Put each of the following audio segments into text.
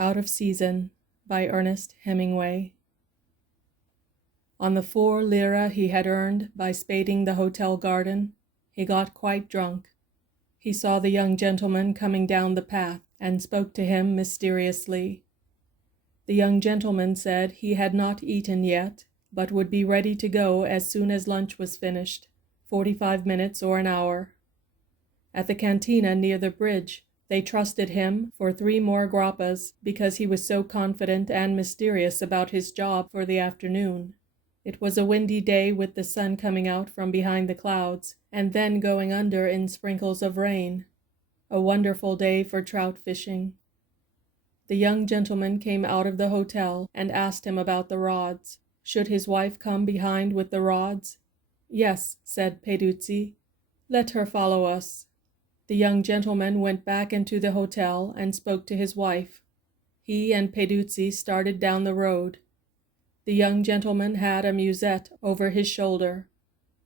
Out of Season by Ernest Hemingway. On the 4 lire he had earned by spading the hotel garden, he got quite drunk. He saw the young gentleman coming down the path and spoke to him mysteriously. The young gentleman said he had not eaten yet, but would be ready to go as soon as lunch was finished, 45 minutes or an hour. At the cantina near the bridge, they trusted him for 3 more grappas because he was so confident and mysterious about his job for the afternoon. It was a windy day with the sun coming out from behind the clouds and then going under in sprinkles of rain. A wonderful day for trout fishing. The young gentleman came out of the hotel and asked him about the rods. Should his wife come behind with the rods? Yes, said Peduzzi. Let her follow us. The young gentleman went back into the hotel and spoke to his wife. He and Peduzzi started down the road. The young gentleman had a musette over his shoulder.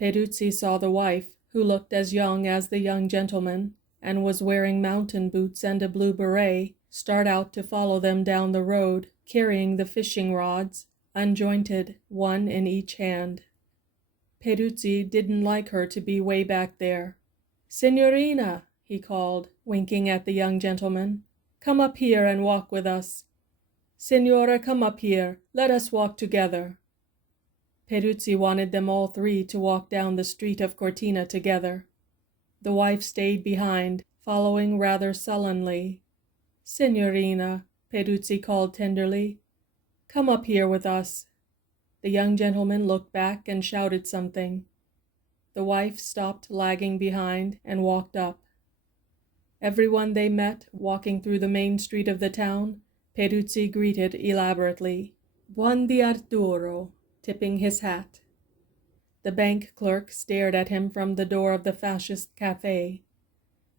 Peduzzi saw the wife, who looked as young as the young gentleman, and was wearing mountain boots and a blue beret, start out to follow them down the road, carrying the fishing rods, unjointed, one in each hand. Peduzzi didn't like her to be way back there. "Signorina," he called, winking at the young gentleman. "Come up here and walk with us. Signora, come up here. Let us walk together." Peduzzi wanted them all 3 to walk down the street of Cortina together. The wife stayed behind, following rather sullenly. "Signorina," Peduzzi called tenderly, "come up here with us." The young gentleman looked back and shouted something. The wife stopped lagging behind and walked up. Everyone they met, walking through the main street of the town, Peduzzi greeted elaborately. "Buon di Arturo," tipping his hat. The bank clerk stared at him from the door of the fascist cafe.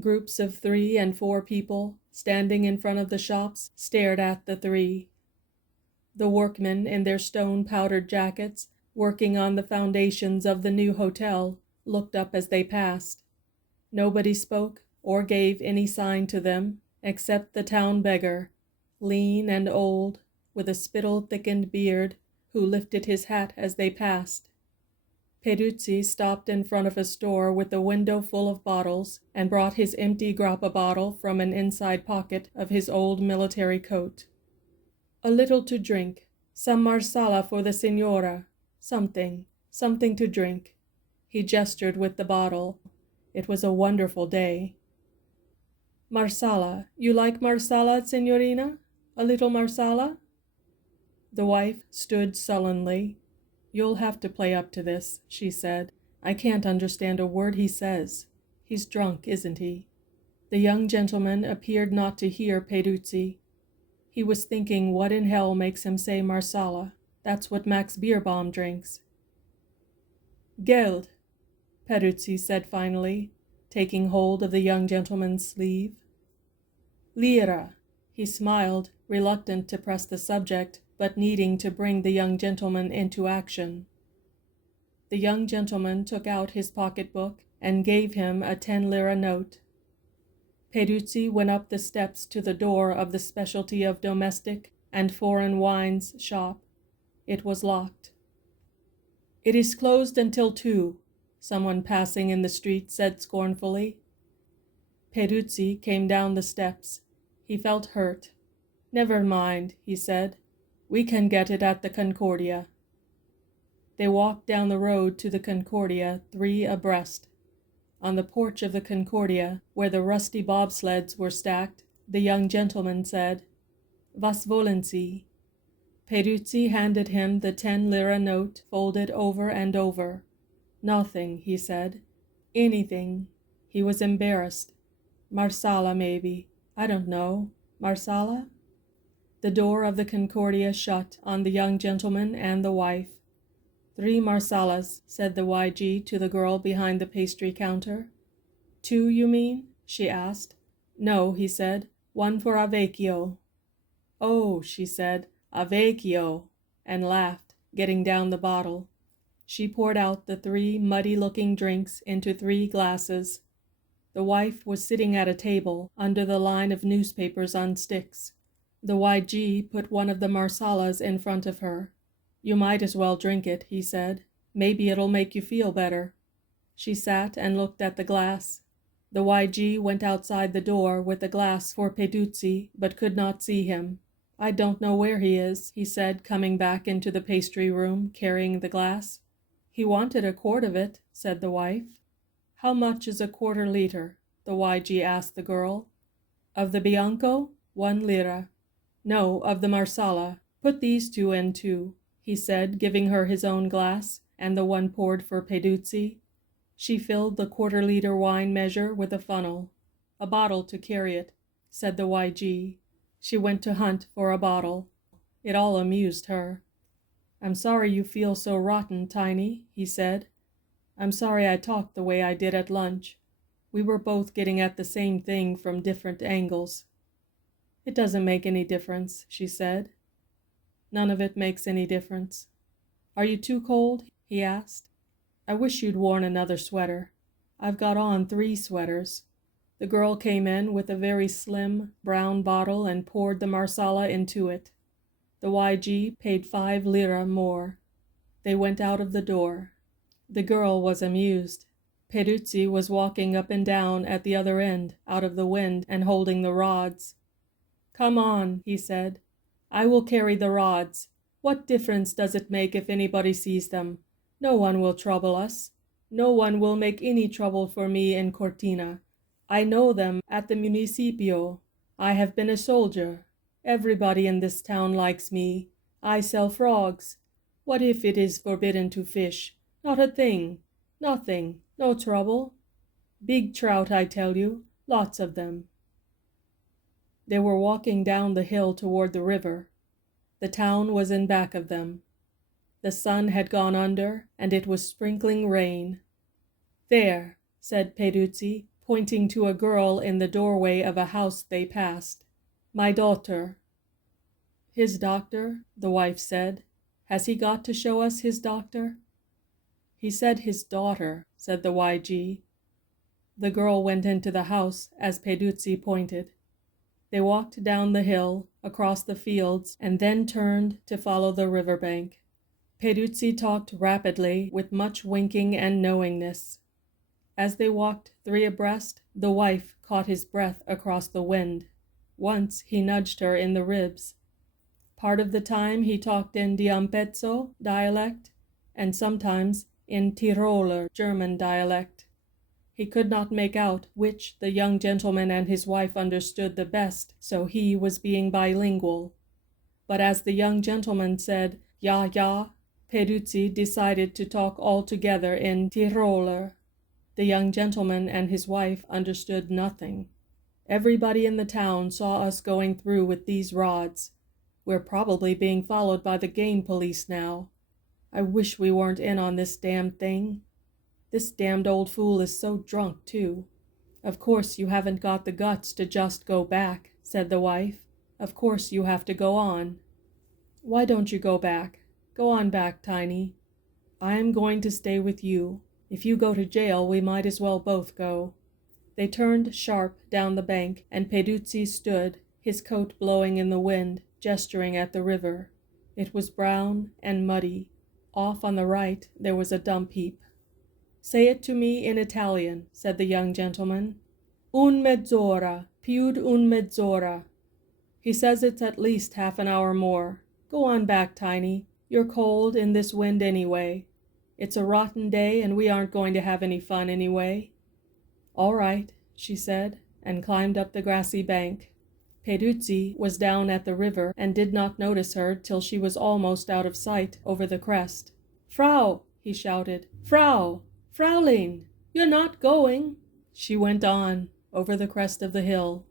Groups of 3 and 4 people, standing in front of the shops, stared at the 3. The workmen in their stone-powdered jackets, working on the foundations of the new hotel, looked up as they passed. Nobody spoke or gave any sign to them, except the town beggar, lean and old, with a spittle-thickened beard, who lifted his hat as they passed. Peduzzi stopped in front of a store with a window full of bottles and brought his empty grappa bottle from an inside pocket of his old military coat. "A little to drink. Some marsala for the signora. Something to drink." He gestured with the bottle. It was a wonderful day. "Marsala. You like marsala, signorina? A little marsala?" The wife stood sullenly. "You'll have to play up to this," she said. "I can't understand a word he says. He's drunk, isn't he?" The young gentleman appeared not to hear Peduzzi. He was thinking what in hell makes him say marsala. That's what Max Beerbohm drinks. "Geld," Peduzzi said finally, taking hold of the young gentleman's sleeve. "Lira." He smiled, reluctant to press the subject, but needing to bring the young gentleman into action. The young gentleman took out his pocketbook and gave him a 10 lire note. Peduzzi went up the steps to the door of the specialty of domestic and foreign wines shop. It was locked. "It is closed until 2, someone passing in the street said scornfully. Peduzzi came down the steps. He felt hurt. "Never mind," he said. "We can get it at the Concordia." They walked down the road to the Concordia, 3 abreast. On the porch of the Concordia, where the rusty bobsleds were stacked, the young gentleman said, "Was wollen Sie?" Peduzzi handed him the 10 lire note folded over and over. "Nothing," he said. "Anything." He was embarrassed. "Marsala, maybe. I don't know. Marsala?" The door of the Concordia shut on the young gentleman and the wife. "3 marsalas," said the YG to the girl behind the pastry counter. "2, you mean?" she asked. "No," he said. "1 for a vecchio." "Oh," she said, "a vecchio," and laughed, getting down the bottle. She poured out the 3 muddy-looking drinks into 3 glasses. The wife was sitting at a table under the line of newspapers on sticks. The YG put one of the marsalas in front of her. "You might as well drink it," he said. "Maybe it'll make you feel better." She sat and looked at the glass. The YG went outside the door with the glass for Peduzzi, but could not see him. "I don't know where he is," he said, coming back into the pastry room, carrying the glass. "He wanted a quart of it," said the wife. "How much is a quarter liter?" the YG asked the girl. "Of the Bianco? 1 lira. No, of the Marsala. Put these two in too," he said, giving her his own glass, and the one poured for Peduzzi. She filled the quarter-liter wine measure with a funnel. "A bottle to carry it," said the YG. She went to hunt for a bottle. It all amused her. "I'm sorry you feel so rotten, Tiny," he said. "I'm sorry I talked the way I did at lunch. We were both getting at the same thing from different angles." "It doesn't make any difference," she said. "None of it makes any difference." "Are you too cold?" he asked. "I wish you'd worn another sweater. I've got on 3 sweaters." The girl came in with a very slim, brown bottle and poured the marsala into it. The YG paid 5 lira more. They went out of the door. The girl was amused. Peduzzi was walking up and down at the other end, out of the wind, and holding the rods. "Come on," he said. "I will carry the rods. What difference does it make if anybody sees them? No one will trouble us. No one will make any trouble for me in Cortina. I know them at the municipio. I have been a soldier. Everybody in this town likes me. I sell frogs. What if it is forbidden to fish? Not a thing. Nothing. No trouble. Big trout, I tell you. Lots of them." They were walking down the hill toward the river. The town was in back of them. The sun had gone under, and it was sprinkling rain. "There," said Peduzzi, pointing to a girl in the doorway of a house they passed. "My daughter." "His doctor?" the wife said. "Has he got to show us his doctor?" "He said his daughter," said the YG. The girl went into the house as Peduzzi pointed. They walked down the hill, across the fields, and then turned to follow the river bank. Peduzzi talked rapidly, with much winking and knowingness. As they walked 3 abreast, the wife caught his breath across the wind. Once he nudged her in the ribs. Part of the time he talked in Diampezzo dialect, and sometimes in Tiroler German dialect. He could not make out which the young gentleman and his wife understood the best, so he was being bilingual. But as the young gentleman said, "Ja, ja," Peduzzi decided to talk all together in Tiroler. The young gentleman and his wife understood nothing. "Everybody in the town saw us going through with these rods. We're probably being followed by the game police now. I wish we weren't in on this damned thing. This damned old fool is so drunk, too." "Of course you haven't got the guts to just go back," said the wife. "Of course you have to go on." "Why don't you go back? Go on back, Tiny." "I am going to stay with you. If you go to jail, we might as well both go." They turned sharp down the bank, and Peduzzi stood, his coat blowing in the wind, gesturing at the river. It was brown and muddy. Off on the right there was a dump heap. "Say it to me in Italian," said the young gentleman. "Un mezz'ora, più d'un mezz'ora." "He says it's at least half an hour more. Go on back, Tiny. You're cold in this wind anyway. It's a rotten day, and we aren't going to have any fun anyway." "All right," she said, and climbed up the grassy bank. Peduzzi was down at the river and did not notice her till she was almost out of sight over the crest. "Frau!" he shouted. "Frau! Fraulein! You're not going?" She went on, over the crest of the hill.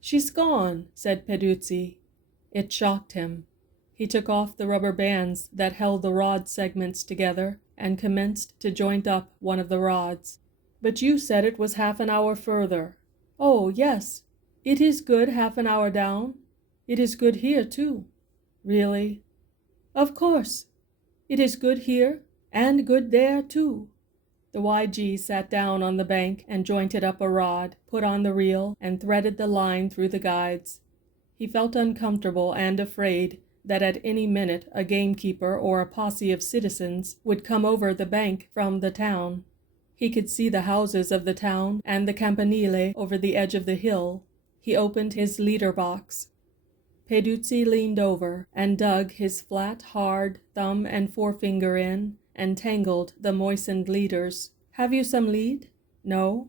"She's gone," said Peduzzi. It shocked him. He took off the rubber bands that held the rod segments together and commenced to joint up one of the rods. "But you said it was half an hour further." "Oh, yes. It is good half an hour down. It is good here, too." "Really?" "Of course. It is good here and good there, too." The YG sat down on the bank and jointed up a rod, put on the reel, and threaded the line through the guides. He felt uncomfortable and afraid that at any minute a gamekeeper or a posse of citizens would come over the bank from the town. He could see the houses of the town and the campanile over the edge of the hill. He opened his leader box. Peduzzi leaned over and dug his flat, hard thumb and forefinger in and tangled the moistened leaders. "Have you some lead?" "No."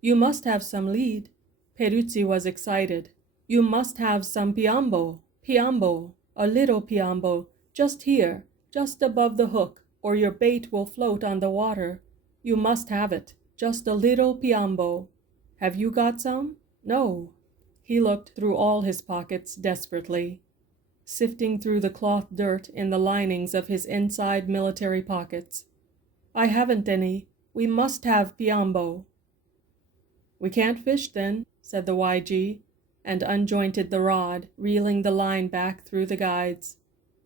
"You must have some lead." Peduzzi was excited. "You must have some piambo. Piambo. A little piambo. Just here, just above the hook, or your bait will float on the water. You must have it. Just a little piambo. Have you got some?" "No." He looked through all his pockets desperately, sifting through the cloth dirt in the linings of his inside military pockets. "I haven't any. We must have piambo." "We can't fish then," said the YG, and unjointed the rod, reeling the line back through the guides.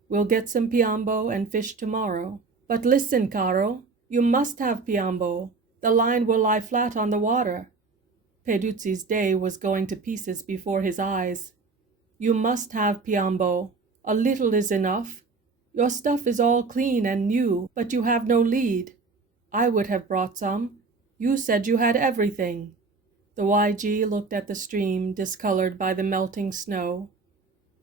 "We'll get some piambo and fish tomorrow." "But listen, Caro, you must have piambo. The line will lie flat on the water." Peduzzi's day was going to pieces before his eyes. "You must have piambo. A little is enough. Your stuff is all clean and new, but you have no lead. I would have brought some. You said you had everything." The YG looked at the stream discolored by the melting snow.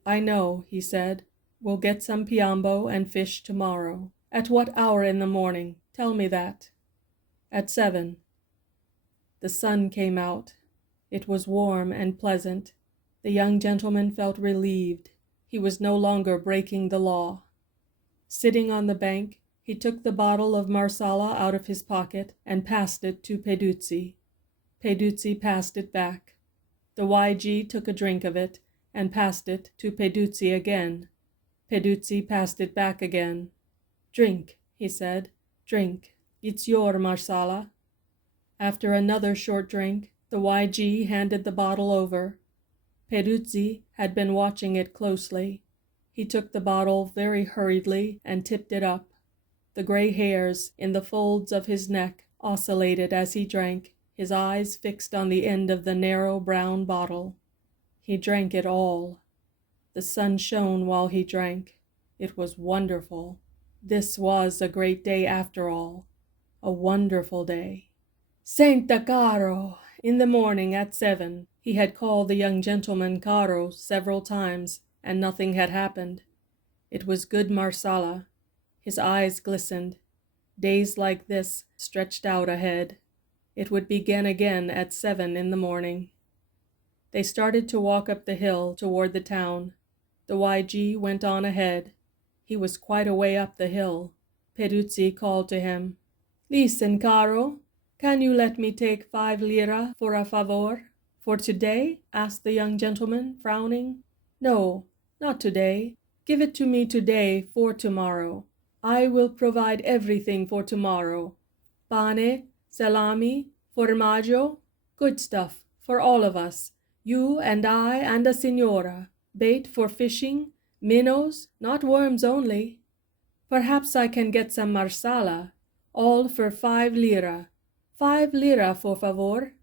"I know," he said. "We'll get some piambo and fish tomorrow." "At what hour in the morning? Tell me that." "At 7. The sun came out. It was warm and pleasant. The young gentleman felt relieved. He was no longer breaking the law. Sitting on the bank, he took the bottle of marsala out of his pocket and passed it to Peduzzi. Peduzzi passed it back. The YG took a drink of it and passed it to Peduzzi again. Peduzzi passed it back again. "Drink," he said. "Drink. It's your marsala." After another short drink, the YG handed the bottle over. Peduzzi had been watching it closely. He took the bottle very hurriedly and tipped it up. The gray hairs in the folds of his neck oscillated as he drank, his eyes fixed on the end of the narrow brown bottle. He drank it all. The sun shone while he drank. It was wonderful. This was a great day after all. A wonderful day. "Senta Caro!" In the morning at 7, he had called the young gentleman Caro several times, and nothing had happened. It was good marsala. His eyes glistened. Days like this stretched out ahead. It would begin again at 7 in the morning. They started to walk up the hill toward the town. The YG went on ahead. He was quite a way up the hill. Peduzzi called to him. "Listen, Caro. Can you let me take 5 lire for a favor?" "For today?" asked the young gentleman, frowning. "No, not today. Give it to me today for tomorrow. I will provide everything for tomorrow. Pane, salami, formaggio, good stuff for all of us, you and I and the signora. Bait for fishing, minnows, not worms only. Perhaps I can get some marsala, all for 5 lire. 5 lire, por favor."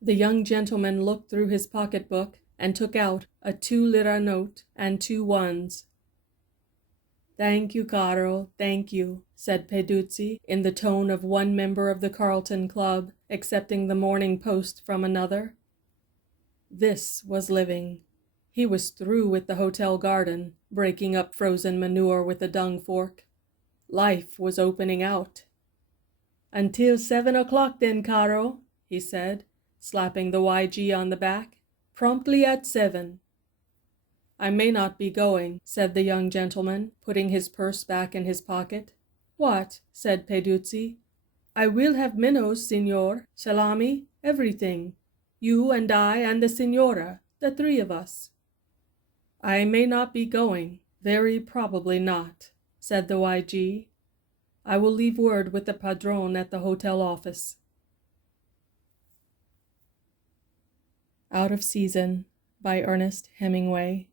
The young gentleman looked through his pocketbook and took out a 2 lire note and 2 ones. "Thank you, Caro, thank you," said Peduzzi in the tone of one member of the Carlton Club accepting the Morning Post from another. This was living. He was through with the hotel garden, breaking up frozen manure with a dung fork. Life was opening out. "Until 7 o'clock then, Caro," he said, slapping the YG on the back. "Promptly at 7. "I may not be going," said the young gentleman, putting his purse back in his pocket. "What?" said Peduzzi. "I will have minnows, signor, salami, everything. You and I and the signora, the 3 of us." "I may not be going. Very probably not," said the YG. "I will leave word with the padrone at the hotel office." Out of Season by Ernest Hemingway.